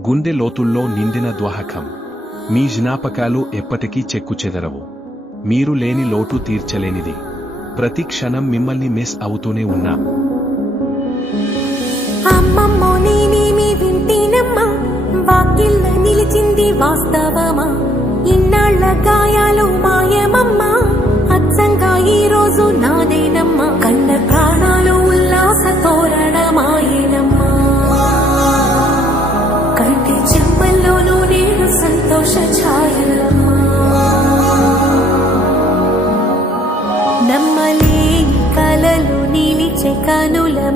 గుండె లోతుల్లో నిండిన ద్వాహకం. మీ జ్ఞాపకాలు ఎప్పటికీ చెక్కుచెదరవు. మీరు లేని లోటు తీర్చలేనిది. ప్రతి క్షణం మిమ్మల్ని మిస్ అవుతూనే ఉన్నా. అమ్మమ్మో నేనేమి వింటేనమ్మా, వాకిళ్ళ నిలిచింది వాస్తవమా? ఇన్నాళ్ల గాయాలు మాయమమ్మా, అచ్చంగా ఈ రోజు నాదేనమ్మా. కన్న ప్రాణాలు ఉల్లాస తోరణమాయేనమ్మా. కంటి చెమ్మల్లోనూ నేను సంతోష ఛాయలమ్మా. నమ్మలేని కలలు నిలిచే కనుల